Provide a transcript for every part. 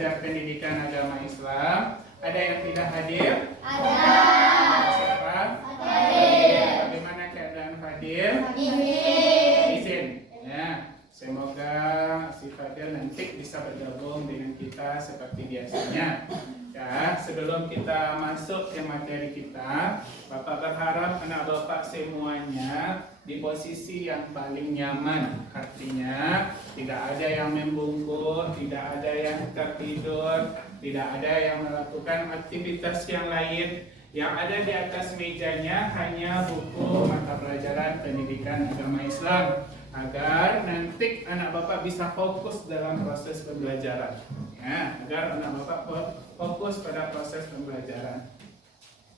belajar pendidikan agama Islam. Ada yang tidak hadir? Ada. Siapa? Hadir. Bagaimana keadaan Fadil? Izin. Ya, semoga si Fadil nanti bisa bergabung dengan kita seperti biasanya. Ya, sebelum kita masuk ke materi kita, Bapak berharap anak Bapak semuanya di posisi yang paling nyaman. Artinya tidak ada yang membungkuk, tidak ada yang tertidur, tidak ada yang melakukan aktivitas yang lain. Yang ada di atas mejanya hanya buku mata pelajaran pendidikan agama Islam, agar nanti anak Bapak bisa fokus dalam proses pembelajaran. Ya, agar anak Bapak fokus pada proses pembelajaran.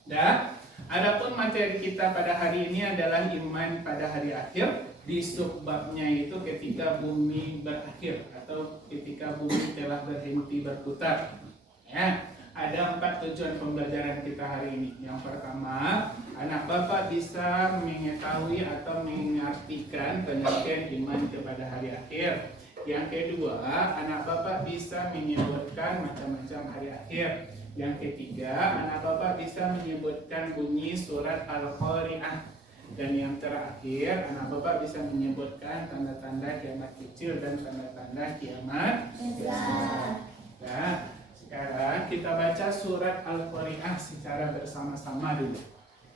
Dan adapun materi kita pada hari ini adalah iman pada hari akhir. Di subbabnya itu ketika bumi berakhir atau ketika bumi telah berhenti berputar. Ya, ada 4 tujuan pembelajaran kita hari ini. Yang pertama, anak Bapak bisa mengetahui atau mengartikan pengertian iman kepada hari akhir. Yang kedua, anak Bapak bisa menyebutkan macam-macam hari akhir. Yang ketiga, anak Bapak bisa menyebutkan bunyi surat Al-Qari'ah. Dan yang terakhir, anak Bapak bisa menyebutkan tanda-tanda kiamat kecil dan tanda-tanda kiamat besar. Nah, sekarang kita baca surat Al-Qari'ah secara bersama-sama dulu.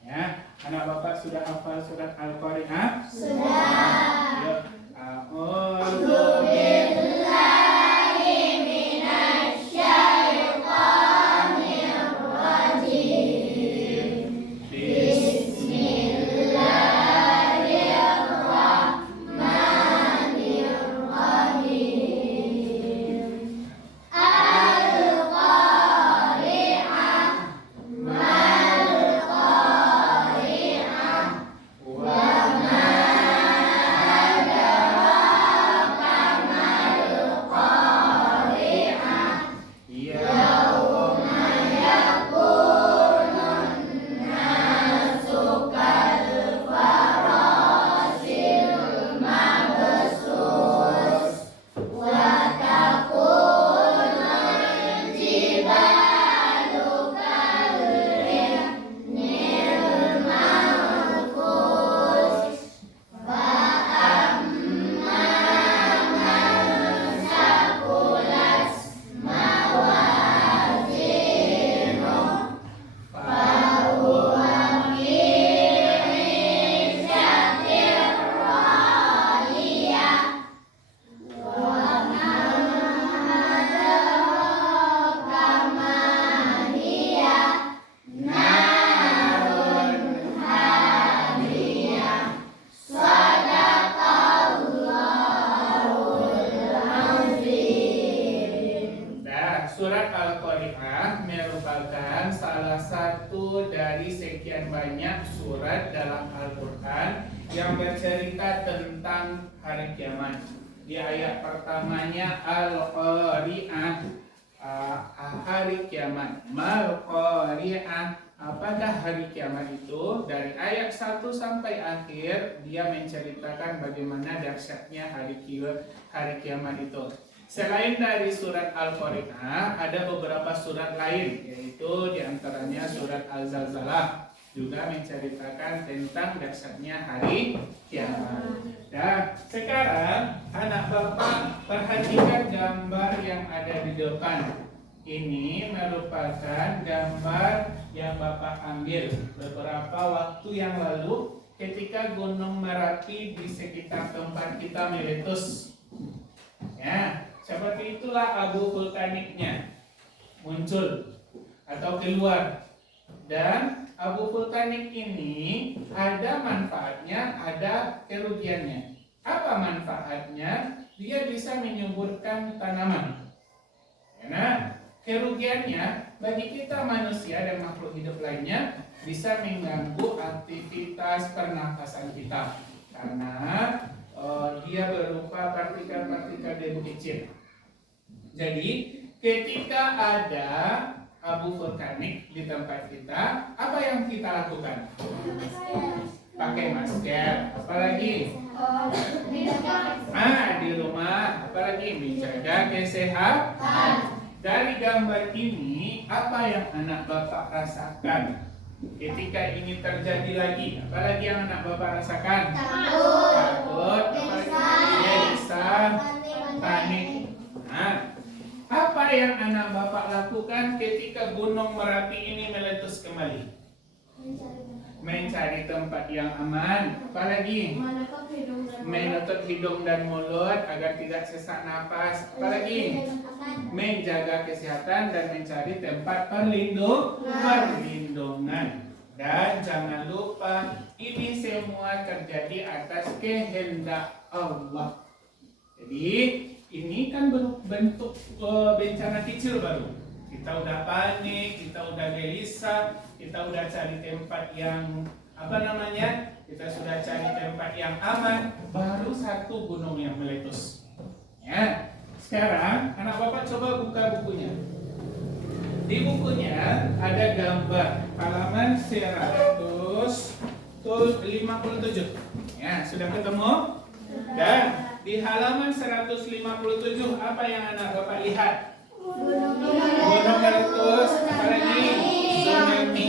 Ya, anak Bapak sudah hafal surat Al-Qari'ah? Sudah. Yuk. Surat Al-Qari'ah merupakan salah satu dari sekian banyak surat dalam Al-Quran yang bercerita tentang hari kiamat. Di ayat pertamanya Al-Qari'ah, hari kiamat. Mal-Qari'ah, apakah hari kiamat itu? Dari ayat 1 sampai akhir dia menceritakan bagaimana dahsyatnya hari kiamat itu. Selain dari surat Al-Qari'ah, ada beberapa surat lain, yaitu diantaranya surat Al-Zalzalah, juga menceritakan tentang dahsyatnya hari kiamat. Dan sekarang anak Bapak perhatikan gambar yang ada di depan. Ini merupakan gambar yang Bapak ambil beberapa waktu yang lalu ketika Gunung Merapi di sekitar tempat kita meletus. Ya, seperti itulah abu vulkaniknya muncul atau keluar. Dan abu vulkanik ini ada manfaatnya, ada kerugiannya. Apa manfaatnya? Dia bisa menyuburkan tanaman. Karena kerugiannya bagi kita manusia dan makhluk hidup lainnya bisa mengganggu aktivitas pernafasan kita. Karena dia berupa partikel-partikel debu kecil. Jadi ketika ada abu vulkanik di tempat kita, apa yang kita lakukan? Pakai masker. Apalagi? Di rumah. Apalagi? Menjaga kesehatan. dari gambar ini apa yang anak bapak rasakan ketika ini terjadi lagi? Apalagi yang anak bapak rasakan? Takut, gelisah, panik. Nah, apa yang anak bapak lakukan ketika Gunung Merapi ini meletus kembali? Mencari tempat yang aman. Apalagi? Menutup hidung dan mulut agar tidak sesak napas. Apalagi? Menjaga kesehatan dan mencari tempat perlindungan. Dan jangan lupa, ini semua terjadi atas kehendak Allah. Jadi ini kan bentuk bencana kecil baru. Kita udah panik, kita udah gelisah, kita udah cari tempat yang kita sudah cari tempat yang aman, baru satu gunung yang meletus. Ya, sekarang anak bapak coba buka bukunya. Di bukunya ada gambar halaman 157. Ya, sudah ketemu? Dan di halaman 157 apa yang anak bapak lihat? Gunung meletus, apalagi tsunami,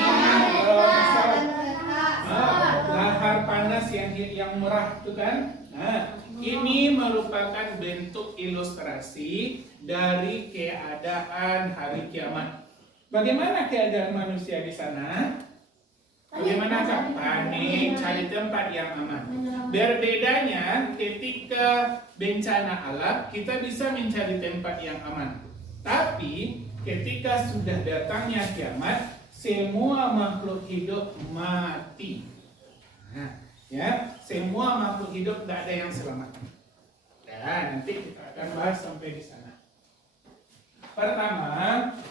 lahar panas yang murah itu kan. Nah, ini merupakan bentuk ilustrasi dari keadaan hari kiamat. Bagaimana keadaan manusia di sana? Bagaimana panik, cari tempat yang aman. Berbedanya ketika bencana alam kita bisa mencari tempat yang aman. Tapi ketika sudah datangnya kiamat, semua makhluk hidup mati. Nah, ya, semua makhluk hidup tidak ada yang selamat. Dan nanti kita akan bahas sampai di sana. Pertama,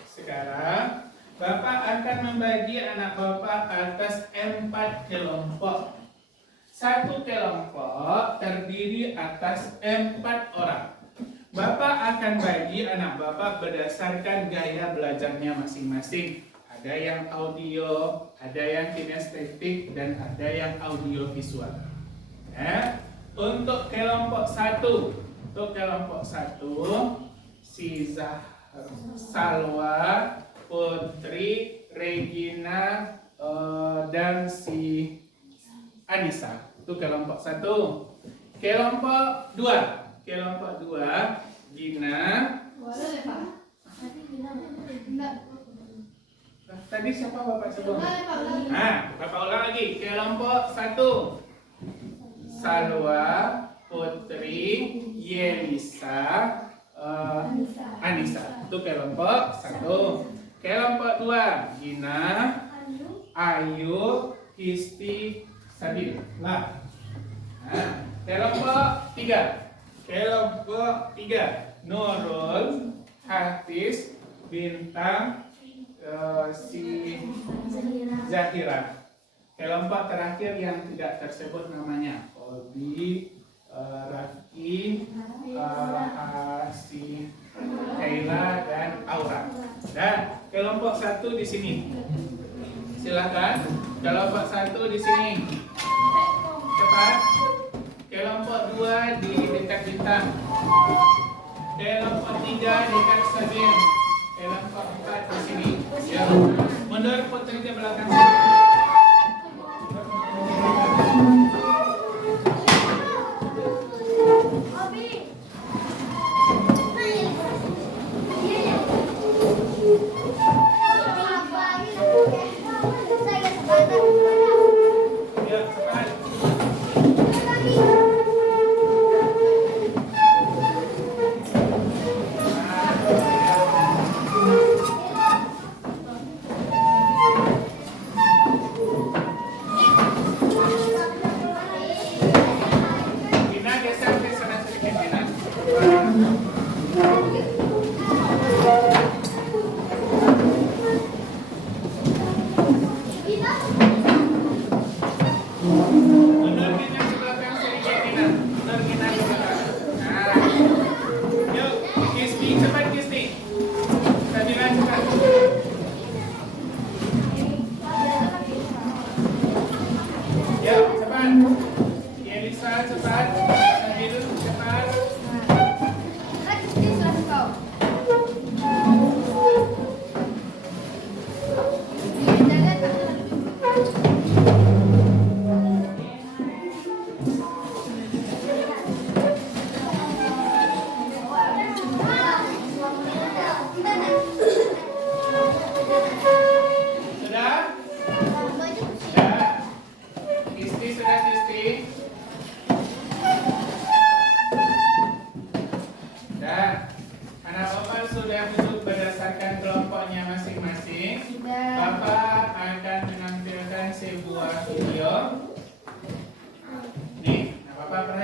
sekarang Bapak akan membagi anak Bapak atas 4 kelompok. Satu kelompok terdiri atas 4 orang. Bapak akan bagi anak Bapak berdasarkan gaya belajarnya masing-masing. Ada yang audio, ada yang kinestetik, dan ada yang audio visual. Untuk kelompok 1, si Salwa, Putri, Regina, dan si Anissa. Itu kelompok 1. Kelompok 2, Gina. Tadi siapa Bapak sebut? Nah, Bapak ulang lagi. Kelompok 1, Salwa, Putri, Yelisa, Anissa. Itu kelompok 1. Kelompok 2, Gina, Ayu, Kisti, Sabil. Nah, kelompok 3, Nurul, Hafiz, Bintang, si Zahira. Kelompok terakhir yang tidak tersebut namanya, Obi, Rafki, si Kaila, dan Aura. Dan kelompok 1 di sini. Silakan. Kelompok 1 di sini. Cepat. Kelompok 2 di dekat Bintang. Kelompok 3 dekat Sabil. Kelompok 4 di sini. Ya. Mundur Putri ke belakang.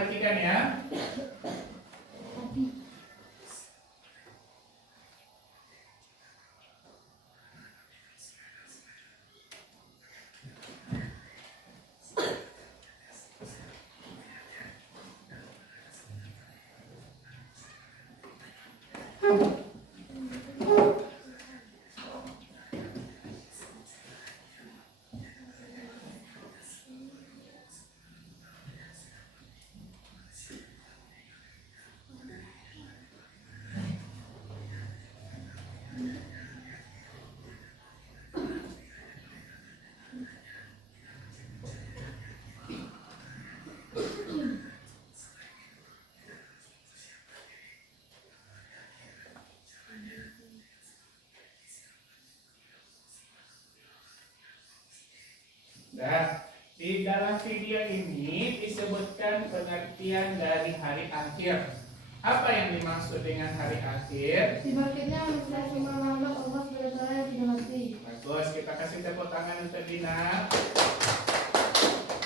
perhatikan ya. Nah, di dalam video ini disebutkan pengertian dari hari akhir. Apa yang dimaksud dengan hari akhir? Dibangkitnya manusia semua makhluk Allah SWT yang sudah mati. Bagus, kita kasih tepuk tangan untuk Dina.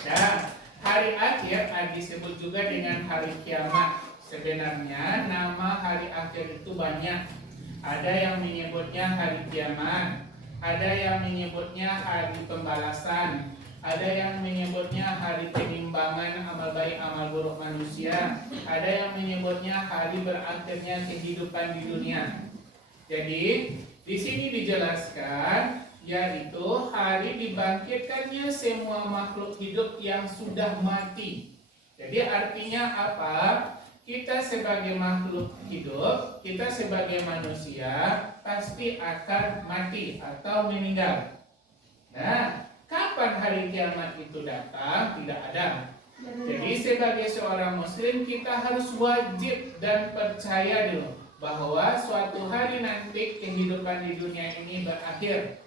Nah, hari akhir disebut juga dengan hari kiamat. Sebenarnya nama hari akhir itu banyak. Ada yang menyebutnya hari kiamat, ada yang menyebutnya hari pembalasan, ada yang menyebutnya hari penimbangan amal baik amal buruk manusia, ada yang menyebutnya hari berakhirnya kehidupan di dunia. Jadi di sini dijelaskan yaitu hari dibangkitkannya semua makhluk hidup yang sudah mati. Jadi artinya apa? Kita sebagai makhluk hidup, kita sebagai manusia pasti akan mati atau meninggal. Nah, kapan hari kiamat itu datang? Tidak ada. Jadi sebagai seorang muslim kita harus wajib dan percaya dulu bahwa suatu hari nanti kehidupan di dunia ini berakhir.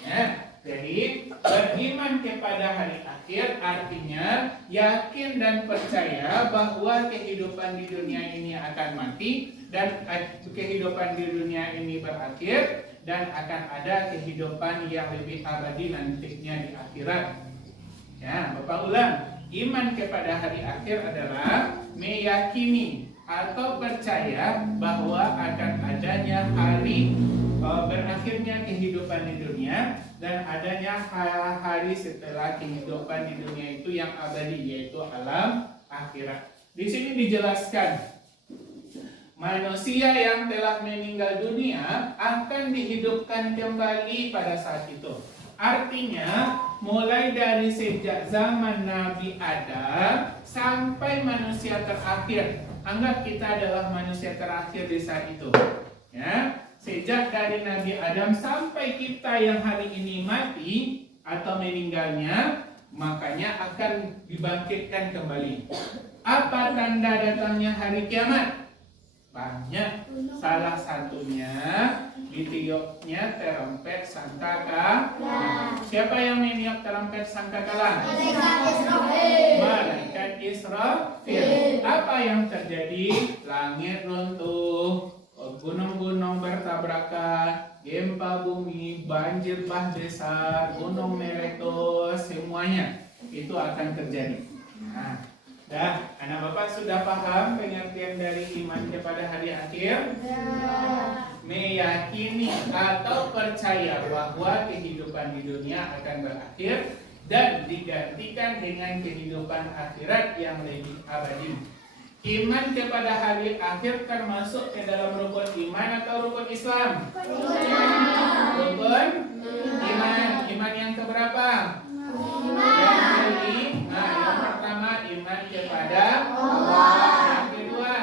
Ya, jadi beriman kepada hari akhir artinya yakin dan percaya bahwa kehidupan di dunia ini akan mati dan kehidupan di dunia ini berakhir dan akan ada kehidupan yang lebih abadi nantinya di akhirat. Ya, Bapak ulang. Iman kepada hari akhir adalah meyakini atau percaya bahwa akan adanya hari berakhirnya kehidupan di dunia dan adanya hari setelah kehidupan di dunia itu yang abadi, yaitu alam akhirat. Di sini dijelaskan manusia yang telah meninggal dunia akan dihidupkan kembali pada saat itu. Artinya mulai dari sejak zaman Nabi Adam sampai manusia terakhir. Anggap kita adalah manusia terakhir di saat itu. Ya. Sejak dari Nabi Adam sampai kita yang hari ini mati atau meninggalnya, makanya akan dibangkitkan kembali. Apa tanda datangnya hari kiamat? Banyak. Salah satunya ditiupnya terompet sangkakala. Siapa yang meniup terompet sangkakala? Malaikat Israfil. Apa yang terjadi? Langit runtuh, gunung-gunung bertabrakan, gempa bumi, banjir bah besar, gunung meletus, semuanya itu akan terjadi. Nah, anak bapak sudah paham pengertian dari iman kepada hari akhir? Meyakini atau percaya bahwa kehidupan di dunia akan berakhir dan digantikan dengan kehidupan akhirat yang lebih abadi. Iman kepada hari akhir termasuk ke dalam rukun iman atau rukun Islam? Rukun iman. Iman yang keberapa? Yang pertama iman kepada Allah. Yang kedua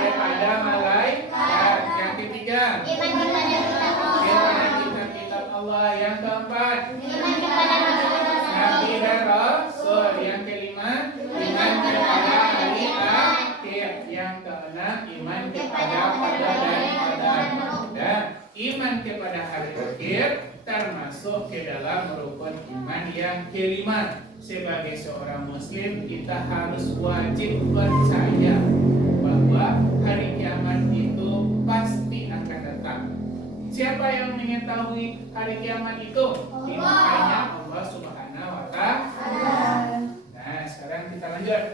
kepada malaikat. Yang ketiga kepada kitab-kitab Allah. Yang keempat Nabi dan Rasul. Yang kelima iman kepada hari akhir. Yang keenam iman kepada qadar dan qadar. Dan iman kepada hari akhir termasuk ke dalam rukun iman yang kelima. Sebagai seorang muslim kita harus wajib percaya bahwa hari kiamat itu pasti akan datang. Siapa yang mengetahui hari kiamat itu? Hanya Allah Subhanahu wa Ta'ala. Nah, sekarang kita kita lanjut.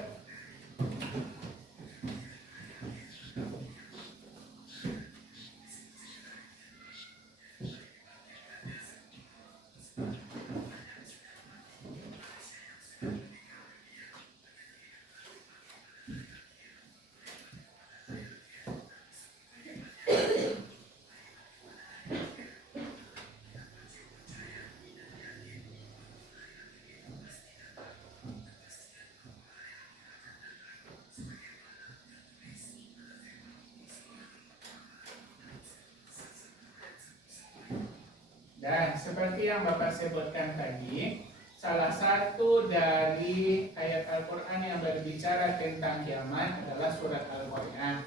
Dan seperti yang Bapak sebutkan tadi, salah satu dari ayat Al-Quran yang berbicara tentang kiamat adalah surat Al-Qari'ah.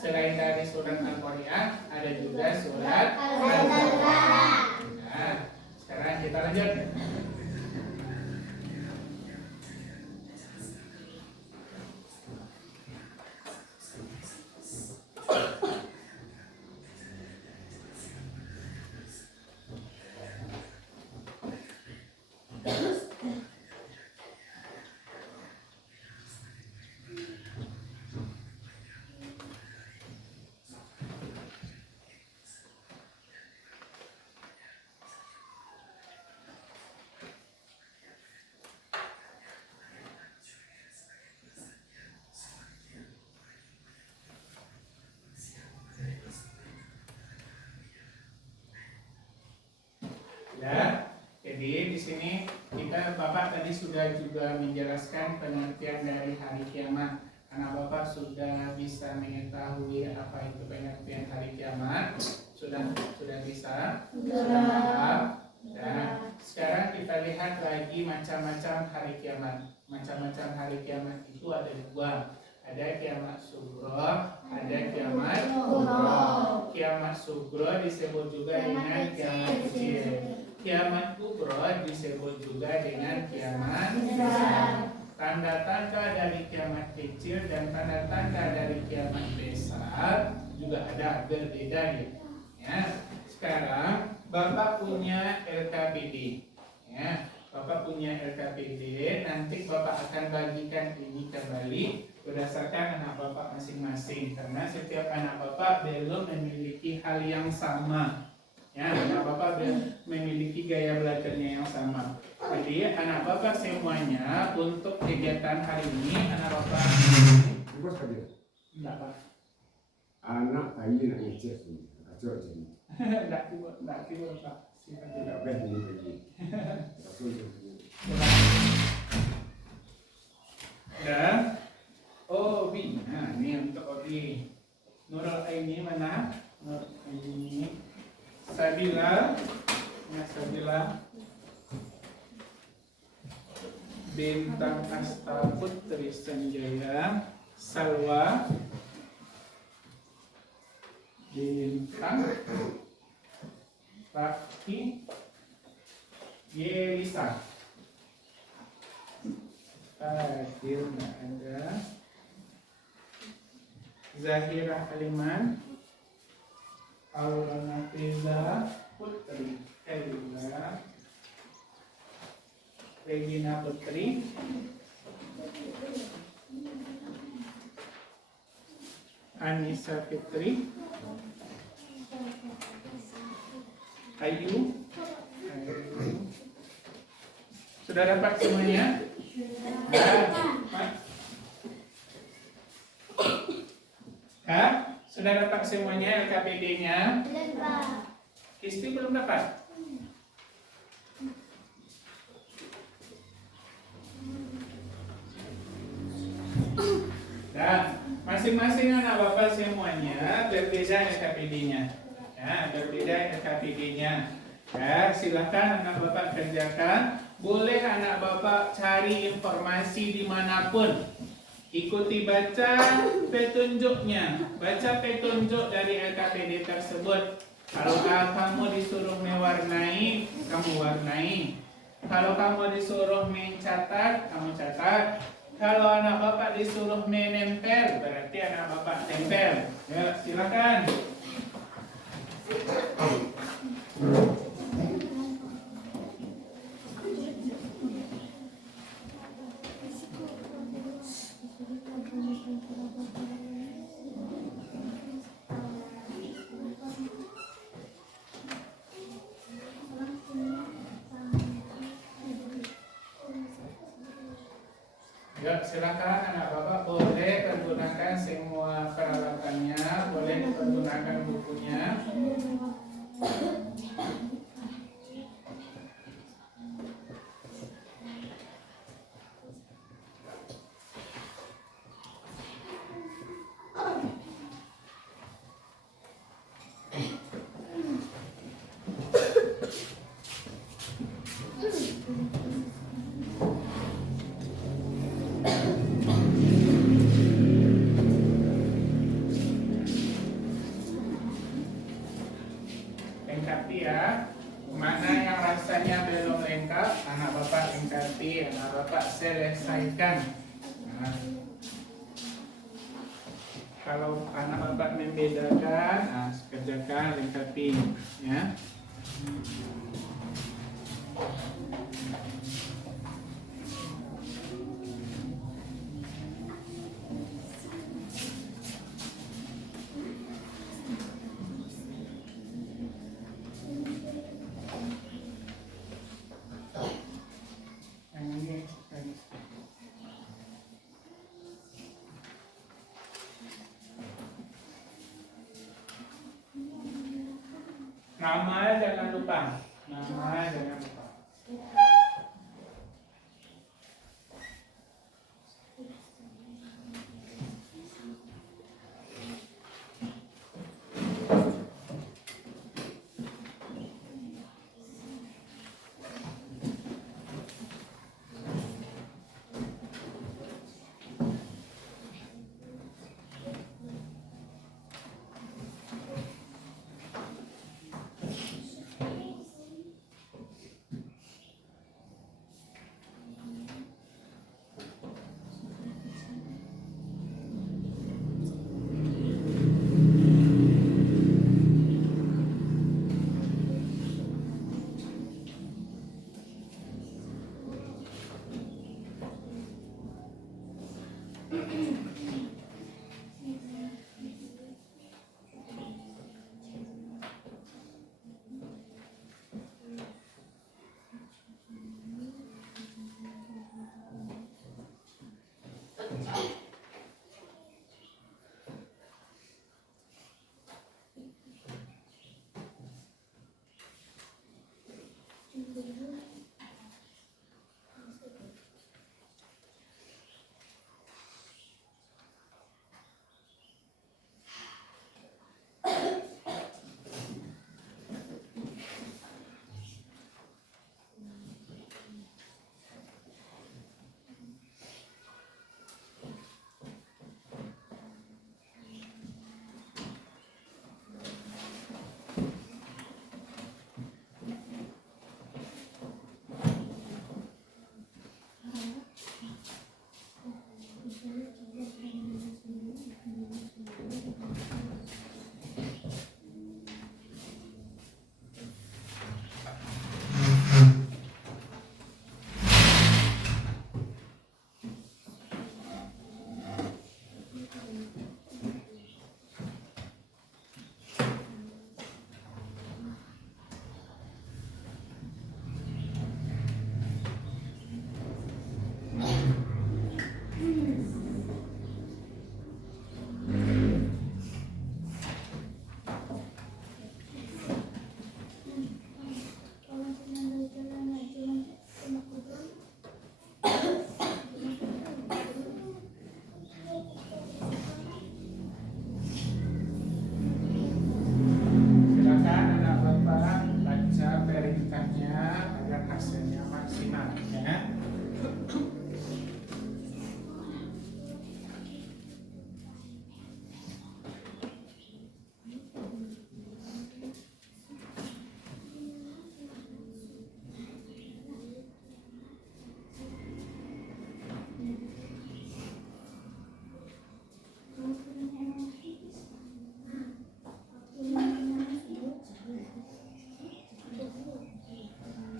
Selain dari surat Al-Qari'ah, ada juga surat Al-Baqarah. Nah, sekarang kita lanjut. Ya, jadi di sini Bapak tadi sudah juga menjelaskan pengertian dari hari kiamat. Karena Bapak sudah bisa mengetahui apa itu pengertian hari kiamat, sudah bisa, sudah paham. Dan sekarang kita lihat lagi macam-macam hari kiamat. Macam-macam hari kiamat itu ada dua. Ada kiamat sugro, ada kiamat kubro. Kiamat sugro disebut juga dengan kiamat kecil. Kiamat kubro disebut juga dengan kiamat besar. Tanda-tanda dari kiamat kecil dan tanda-tanda dari kiamat besar juga ada berbeda ya. Sekarang Bapak punya LKPD ya. Bapak punya LKPD, nanti Bapak akan bagikan ini kembali berdasarkan anak Bapak masing-masing, karena setiap anak Bapak belum memiliki hal yang sama. Ya, anak Bapak memiliki gaya belajarnya yang sama. Jadi anak Bapak semuanya untuk kegiatan hari ini anak Bapak enggak Pak. Anak bayi nak ngecek ni, kacau jadi. Enggak tiba Pak. Tidak boleh ini lagi. Dan Obi, nah ini untuk Obi. Nurul Aini mana? Nurul Aini. Sabila, ya Sabila. Bintang Asta Putri Sanjaya. Salwa. Bintang. Fakti. Yelisa. Adil nggak ada. Zahira Aliman. Aura Nafiza Putri Elina. Regina Putri. Anissa Fitri. Ayu. Sudah dapat semuanya? Sudah dapat semuanya LKPD-nya? Kisti belum dapat? Dan masing-masing anak Bapak semuanya berbeda LKPD-nya. Ya, berbeda LKPD-nya. Ya, silakan anak Bapak kerjakan. Boleh anak Bapak cari informasi dimanapun. Ikuti baca petunjuknya. Baca petunjuk dari LKPD tersebut. Kalau kamu disuruh mewarnai, kamu warnai. Kalau kamu disuruh mencatat, kamu catat. Kalau anak Bapak disuruh menempel, berarti anak Bapak tempel. Ya, silakan. silakan anak bapak boleh pergunakan semua peralatannya, boleh pergunakan bukunya. Lengkapi ya. Mana yang rasanya belum lengkap, anak bapak lengkapi, anak bapak selesaikan. Nah, kalau anak bapak membedakan, nah, kerjakan, lengkapi, ya. Nama jangan lupa. Nama jangan lupa.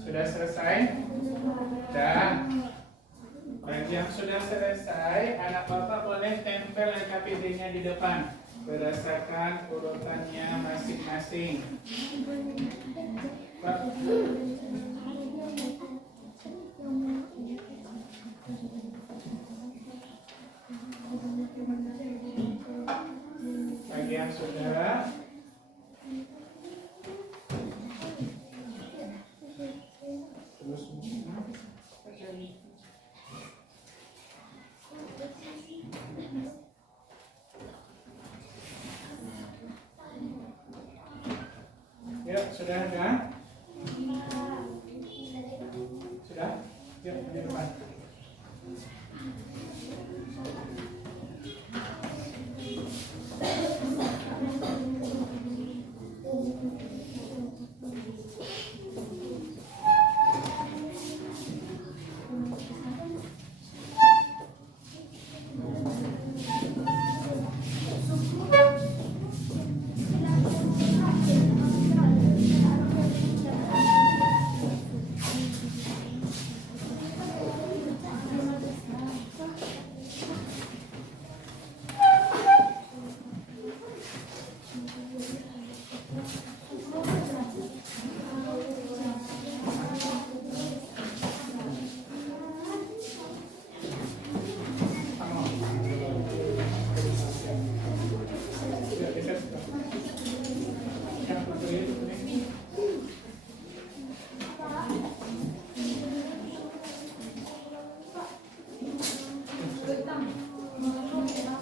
Sudah selesai? Dan bagi yang sudah selesai, anak bapak boleh tempel LKPD-nya di depan berdasarkan urutannya masing-masing. sudah. Terus ya, sudah ada? Sudah? Ya, di depan.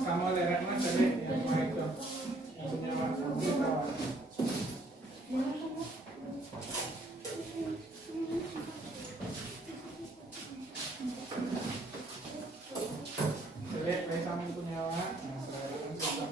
Sama lereng mas tadi yang kemarin tuh yang punya kamu tahu. Jelek dari kamu punya wak. Nah, sekarang susah.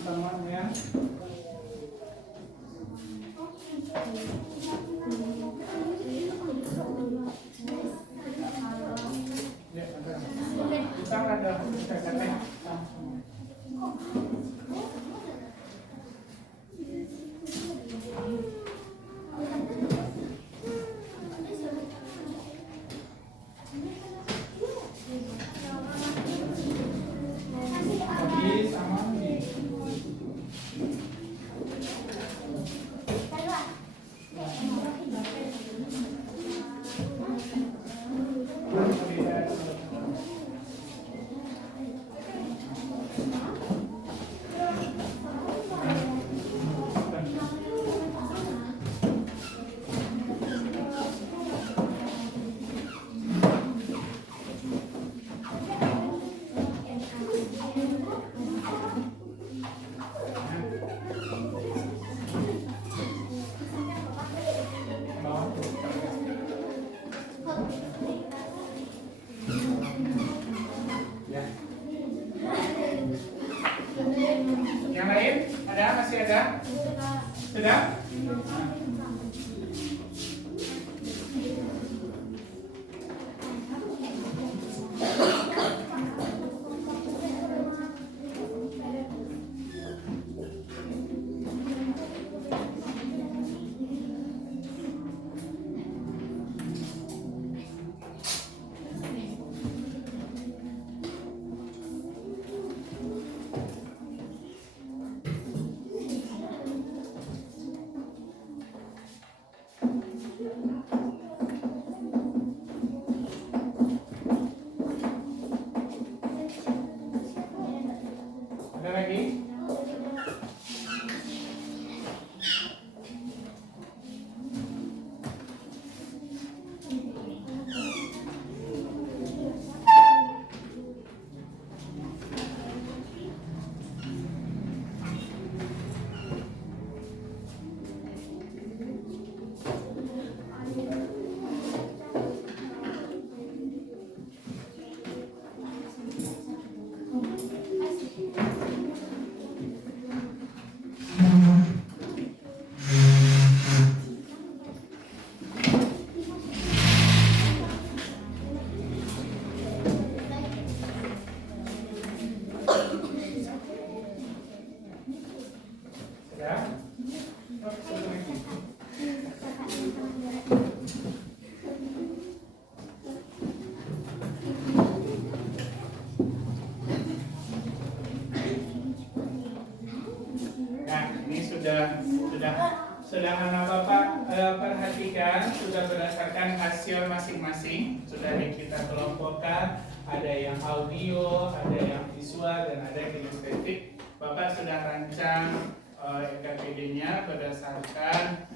Samuan ya. Ya, ada. Kita ada katanya. Habis sama nih. Ya. Yang lain ada? Masih ada? Sudah? Ya. Oh, satu lagi. Nah, ini sudah anak bapak perhatikan, sudah berdasarkan hasil masing-masing, sudah kita kelompokkan, ada yang audio, ada yang visual, dan ada yang kinestetik. Bapak sudah rancang NKPD-nya berdasarkan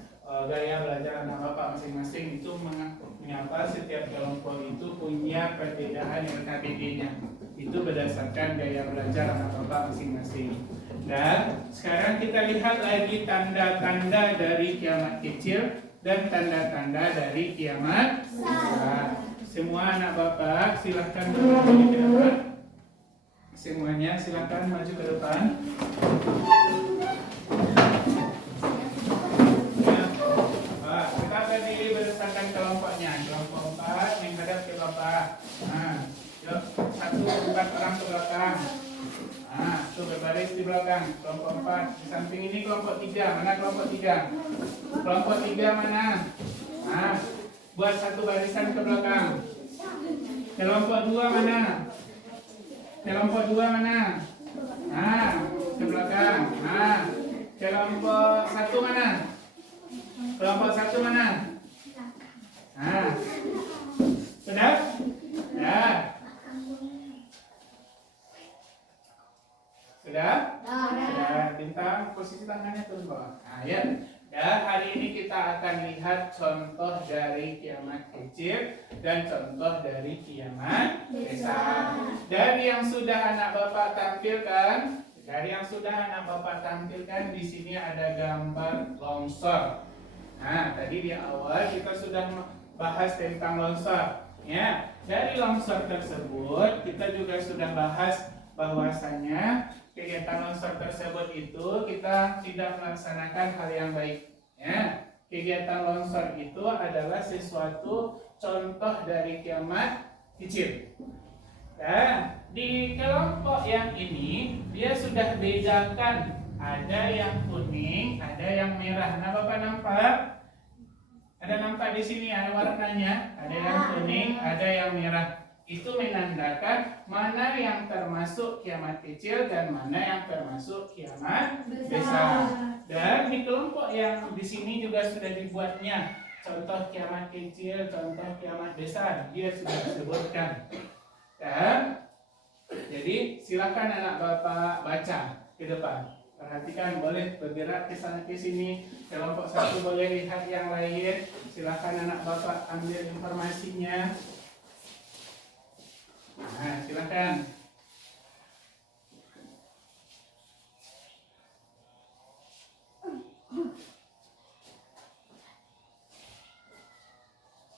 gaya belajar anak bapak masing-masing. Itu mengapa setiap kelompok itu punya perbedaan NKPD-nya. Itu berdasarkan gaya belajar anak bapak masing-masing. Dan sekarang kita lihat lagi tanda-tanda dari kiamat kecil dan tanda-tanda dari kiamat besar. Semua anak bapak silahkan maju ke depan. Semuanya silahkan maju ke depan. Ya. Kita berdiri berdasarkan kelompoknya. Kelompok 4 menghadap ke bapak. Nah, yuk, 1 4 orang ke belakang. Nah, itu berbaris di belakang. Kelompok 4 di samping ini kelompok 3. Mana kelompok 3? Kelompok 3 mana? Nah, buat satu barisan ke belakang. Kelompok 2 mana? Kelompok 2 mana? Nah, ke belakang. Nah, kelompok 1 mana? Kelompok 1 mana? Nah, sudah? Ya. Sudah? Sudah. Bintang posisi tangannya turun bawah. Nah, ya. Dan hari ini kita akan lihat contoh dari kiamat kecil dan contoh dari kiamat besar. Dari yang sudah anak bapak tampilkan, di sini ada gambar longsor. Nah, tadi di awal kita sudah bahas tentang longsor. Ya, dari longsor tersebut kita juga sudah bahas bahwasanya kegiatan longsor tersebut itu kita tidak melaksanakan hal yang baik. Ya, kegiatan longsor itu adalah sesuatu contoh dari kiamat kecil. Dan di kelompok yang ini dia sudah bedakan, ada yang kuning, ada yang merah. Nah, Bapak nampak? Ada nampak di sini ada warnanya, ada yang kuning, ada yang merah. Itu menandakan mana yang termasuk kiamat kecil dan mana yang termasuk kiamat besar. Dan di kelompok yang di sini juga sudah dibuatnya contoh kiamat kecil, contoh kiamat besar. Dia sudah disebutkan. Dan jadi silakan anak bapak baca ke depan. Perhatikan, boleh bergerak ke sana ke sini. Kelompok 1 boleh lihat yang lain. Silakan anak bapak ambil informasinya. Nah, silakan.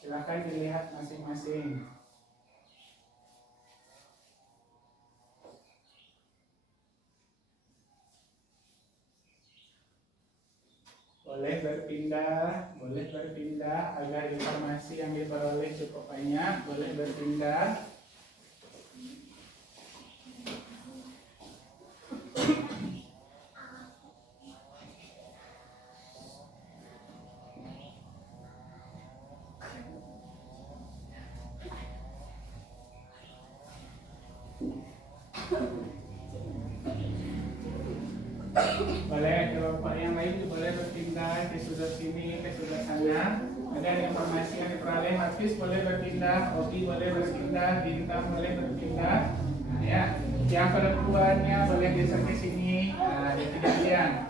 Silakan dilihat masing-masing. Boleh berpindah agar informasi yang diperoleh cukup banyak. Boleh berpindah. Boleh kelompok yang lain juga boleh berpindah ke sudut sini, ke sudut sana. Ada informasi yang diperoleh. Hafiz boleh berpindah, Obi boleh berpindah, Bintang boleh berpindah. Nah, ya, yang perempuannya boleh geser ke sini. Nah, ada kejadian.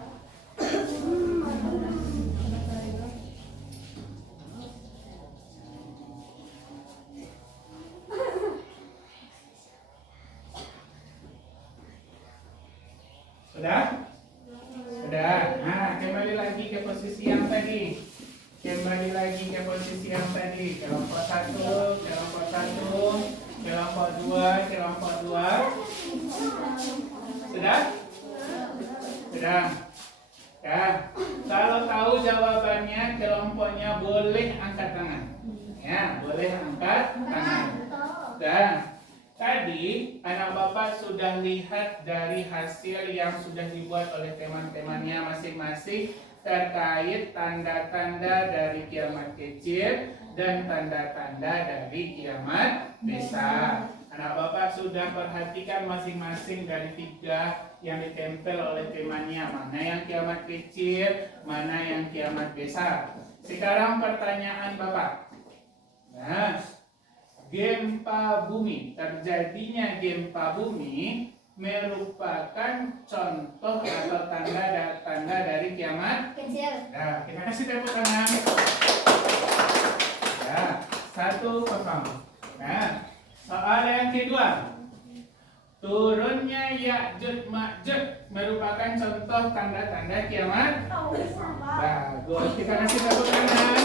Sudah? Sudah. Nah, kembali lagi ke posisi yang tadi. Kelompok 1, kelompok 2, kelompok 2. Sudah? Sudah. Ya. Kalau tahu jawabannya, kelompoknya boleh angkat tangan. Ya, boleh angkat tangan. Dan Tadi anak bapak sudah lihat dari hasil yang sudah dibuat oleh teman-temannya masing-masing terkait tanda-tanda dari kiamat kecil dan tanda-tanda dari kiamat besar. Anak bapak sudah perhatikan masing-masing dari 3 yang ditempel oleh temannya, mana yang kiamat kecil, mana yang kiamat besar. Sekarang pertanyaan bapak. Nah, gempa bumi, terjadinya gempa bumi merupakan contoh atau tanda-tanda dari kiamat Kecil. Nah, kita kasih tepuk tangan. Ya, 1-0. Nah, soal yang kedua. Turunnya Ya'juj Ma'juj merupakan contoh tanda-tanda kiamat. Bagus, kita kasih tepuk tangan.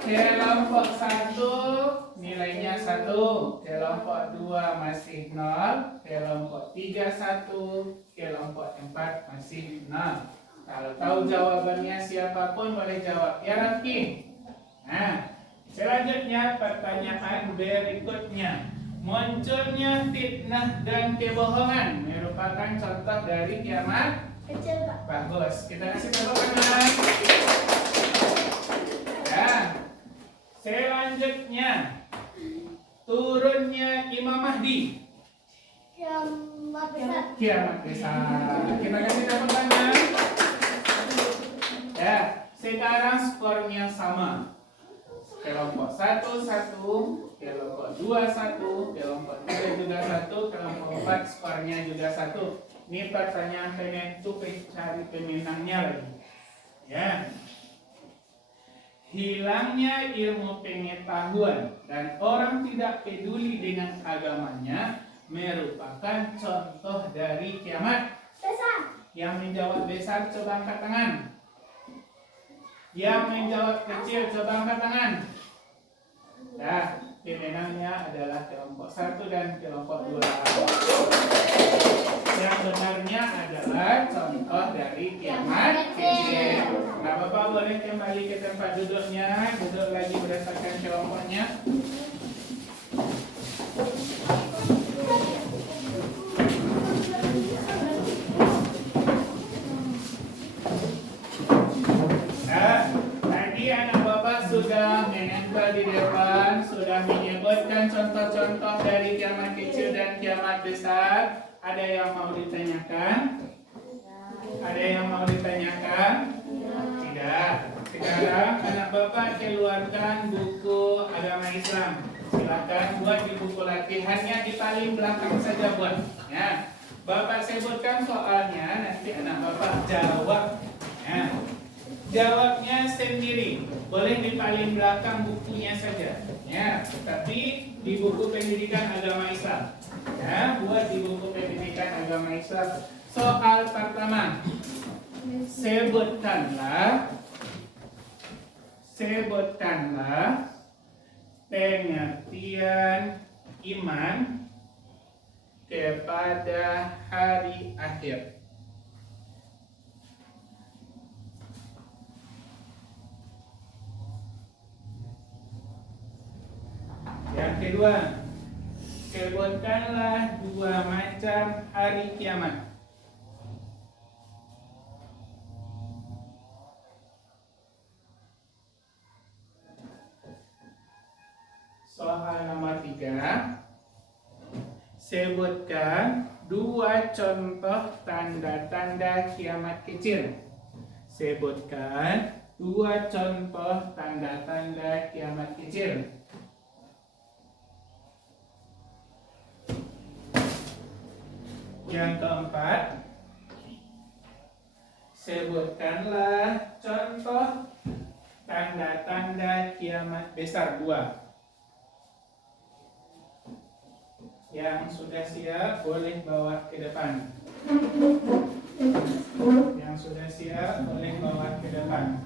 Kelompok 1 nilainya 1, kelompok 2 masih 0, kelompok 3 1, kelompok 4 masih 0. Kalau tahu jawabannya siapapun boleh jawab. Ya Rafki. Nah, selanjutnya pertanyaan berikutnya. Munculnya fitnah dan kebohongan merupakan contoh dari kiamat Kecil, Pak. bagus. Kita kasih tepuk tangan. Ya. Selanjutnya turunnya Imam Mahdi. Kiamat besar. Kiamat besar. Kita kasih tepuk tangan. Ya, sekarang skornya sama. Kelompok 1-1, kelompok 2-1, kelompok 3 juga 1, kelompok 4 skornya juga 1. Ini pertanyaan penentu cari pemenangnya lagi. Ya. Hilangnya ilmu pengetahuan dan orang tidak peduli dengan agamanya merupakan contoh dari kiamat Besar. Yang menjawab besar coba angkat tangan. Yang menjawab kecil coba angkat tangan. Nah, pemenangnya adalah kelompok 1 dan kelompok 2. Yang benarnya adalah contoh dari kiamat kecil. Nah, Bapak boleh kembali ke tempat duduknya, duduk lagi berdasarkan kelompoknya. Sudah menempel di depan, sudah menyebutkan contoh-contoh dari kiamat kecil dan kiamat besar. Ada yang mau ditanyakan? Ada yang mau ditanyakan? Tidak. Sekarang anak bapak keluarkan buku agama Islam. Silakan buat di buku latihannya di paling belakang saja buat. Ya. Bapak sebutkan soalnya, nanti anak bapak jawab. Ya. Jawabnya sendiri, boleh di paling belakang bukunya saja, ya. Tapi di buku pendidikan agama Islam, ya, buat di buku pendidikan agama Islam. Soal pertama, sebutkanlah pengertian iman kepada hari akhir. Yang kedua, sebutkanlah 2 macam hari kiamat. Soal nomor 3, sebutkan 2 contoh tanda-tanda kiamat kecil. Sebutkan 2 contoh tanda-tanda kiamat kecil. Yang keempat, sebutkanlah contoh tanda-tanda kiamat besar 2. Yang sudah siap boleh bawa ke depan. Yang sudah siap boleh bawa ke depan.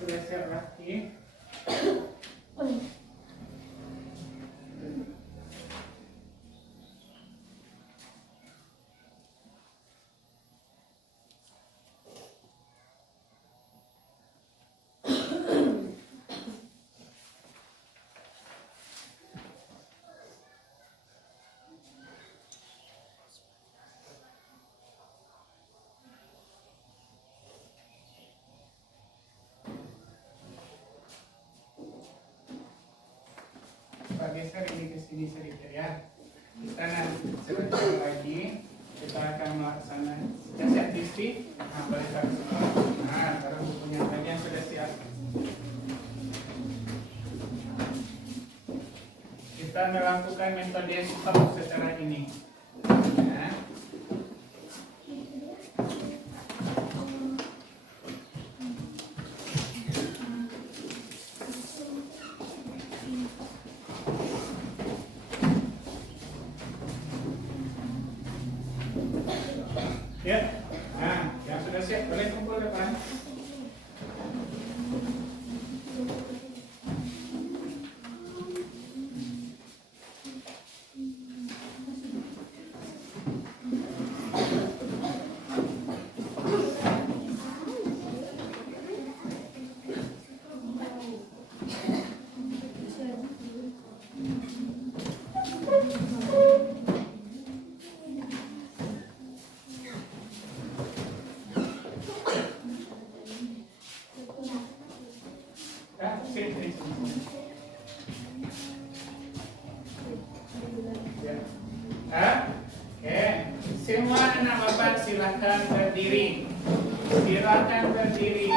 sudah siap lagi. Pak geser ini ke sini sedikit ya. Kita nanti sebentar lagi kita akan melaksanakan. Sudah siap TV? Nah, boleh taruh semua. Nah, taruh bukunya bagian sudah siap. Kita melakukan metode stop secara ini. Nah. Ya, nah, yang sudah siap boleh kumpul depan. Ya, sini. Ya. Oke, semua anak bapak silakan berdiri. Silakan berdiri.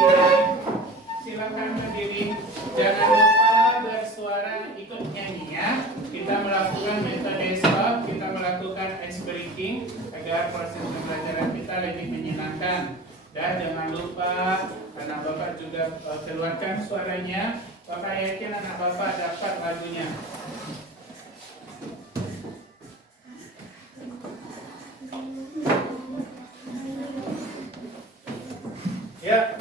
Jangan lupa bersuara ikut nyanyi ya. Kita melakukan metode stop, kita melakukan ice breaking agar proses pembelajaran kita lebih menyenangkan. Dan jangan lupa anak bapak juga keluarkan suaranya. Bapak yakin anak bapak dapat lagunya. Ya.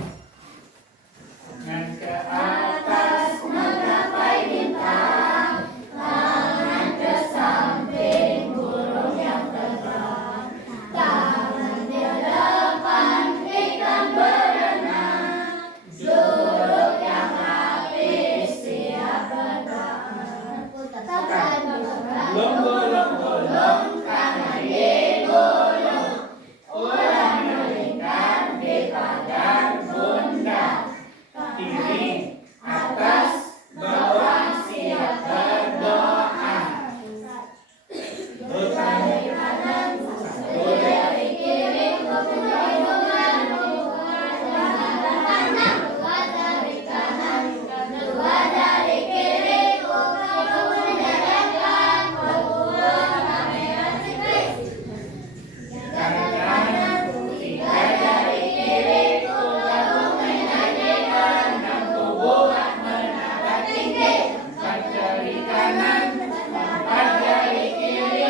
Tangan ke atas menggapai bintang, tangan ke samping burung yang terbang, tangan di depan ikan berenang, duduk yang rapi siap bertahan. Golong-golong tangan digulung, ulang melingkar di pagar bunda. Kiri, atas, bawah, siap berdoa. Bertanya kanan, satu dari kiri, dua dari kanan, dua dari kiri, menyadarkan kedua kamera siklis. Kanan, tiga dari kiri, gabung menyanyikan enam buah menara tinggi. Empat dari kanan, empat dari kiri,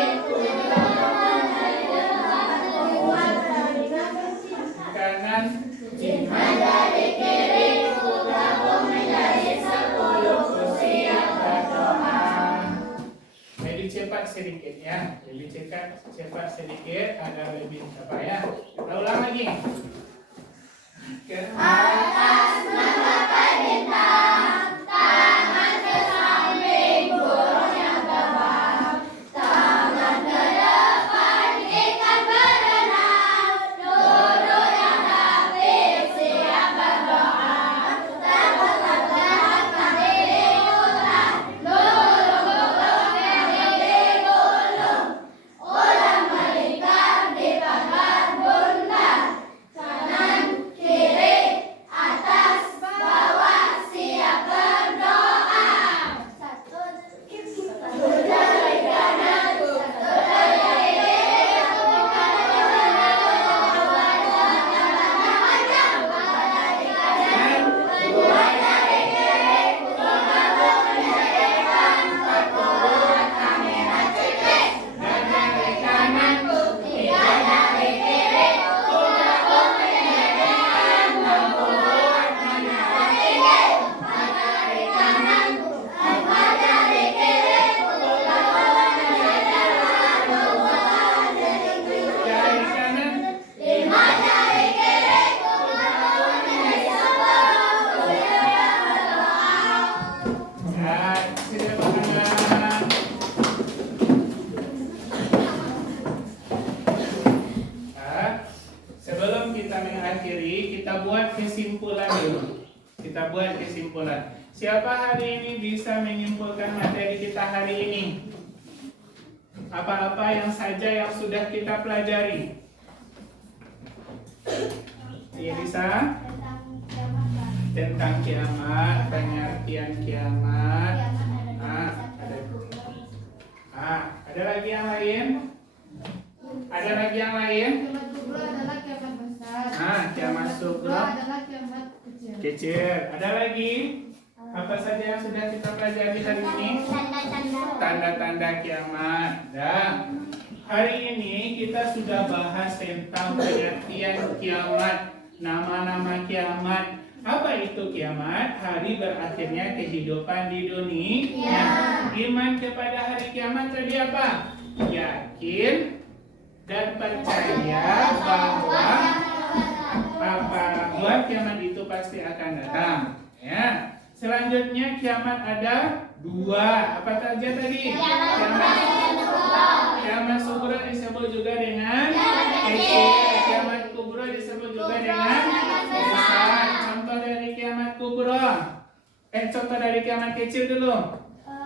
kanan, lima dari kiri, gabung menjadi 10, siap berdoa. Lebih cepat sedikit ya, lebih cepat sedikit agar lebih apa ya. Kita ulang lagi. Ke atas menggapai bintang, tangan ke samping burung yang terbang, tangan ke depan ikan berenang, duduk yang rapi siap berdoa. Tangan digulung, golong yang digulung, ulang melingkar di pagar bunda. Kanan, kiri, atas, kesimpulan. Siapa hari ini bisa menyimpulkan materi kita hari ini? Apa-apa yang saja yang sudah kita pelajari? Iya bisa? Tentang kiamat, pengertian kiamat. Ada lagi yang lain? Ada lagi yang lain? Kiamat kubra adalah kiamat besar. Kiamat sugra adalah kiamat kecil. kecil. Ada lagi? Apa saja yang sudah kita pelajari hari ini? Tanda-tanda kiamat. Dan hari ini kita sudah bahas tentang pengertian kiamat, nama-nama kiamat. Apa itu kiamat? Hari berakhirnya kehidupan di dunia. Iman kepada hari kiamat tadi apa? Yakin dan percaya bahwa kiamat itu pasti akan datang. Ya. Selanjutnya kiamat ada dua. Apa saja tadi? Kiamat sugra disebut juga dengan kecil. Kiamat kubra disebut juga dengan besar. Contoh dari kiamat kubra. Contoh dari kiamat kecil dulu.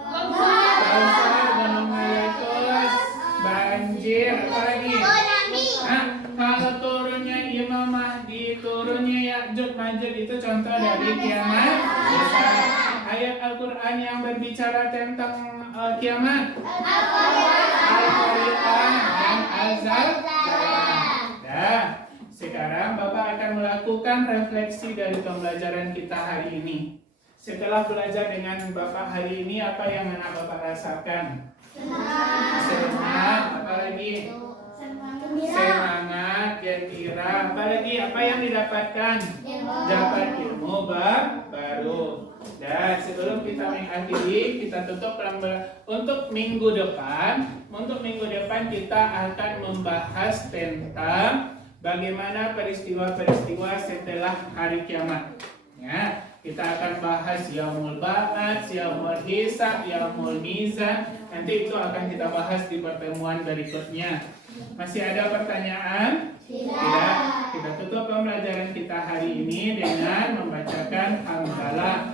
Longsor, gunung meletus, banjir, apa lagi? Kalau turunnya Imam Mahdi, turunnya Ya'juj Ma'juj itu contoh dari kiamat besar. Ayat Al-Quran yang berbicara tentang kiamat, Al-Qari'ah dan Al-Zalzalah. Sekarang Bapak akan melakukan refleksi dari pembelajaran kita hari ini. Setelah belajar dengan Bapak hari ini, apa yang anak Bapak rasakan? Senang, apalagi? Semangat, gembira, apalagi? Apa yang didapatkan? Dapat ilmu baru. Dan sebelum kita mengakhiri, kita tutup untuk minggu depan. Untuk minggu depan kita akan membahas tentang bagaimana peristiwa-peristiwa setelah hari kiamat. Ya, kita akan bahas yaumul ba'ats, yaumul hisab, yaumul mizan. Nanti itu akan kita bahas di pertemuan berikutnya. Masih ada pertanyaan? Tidak. Kita tutup pembelajaran kita hari ini dengan membacakan hamdalah.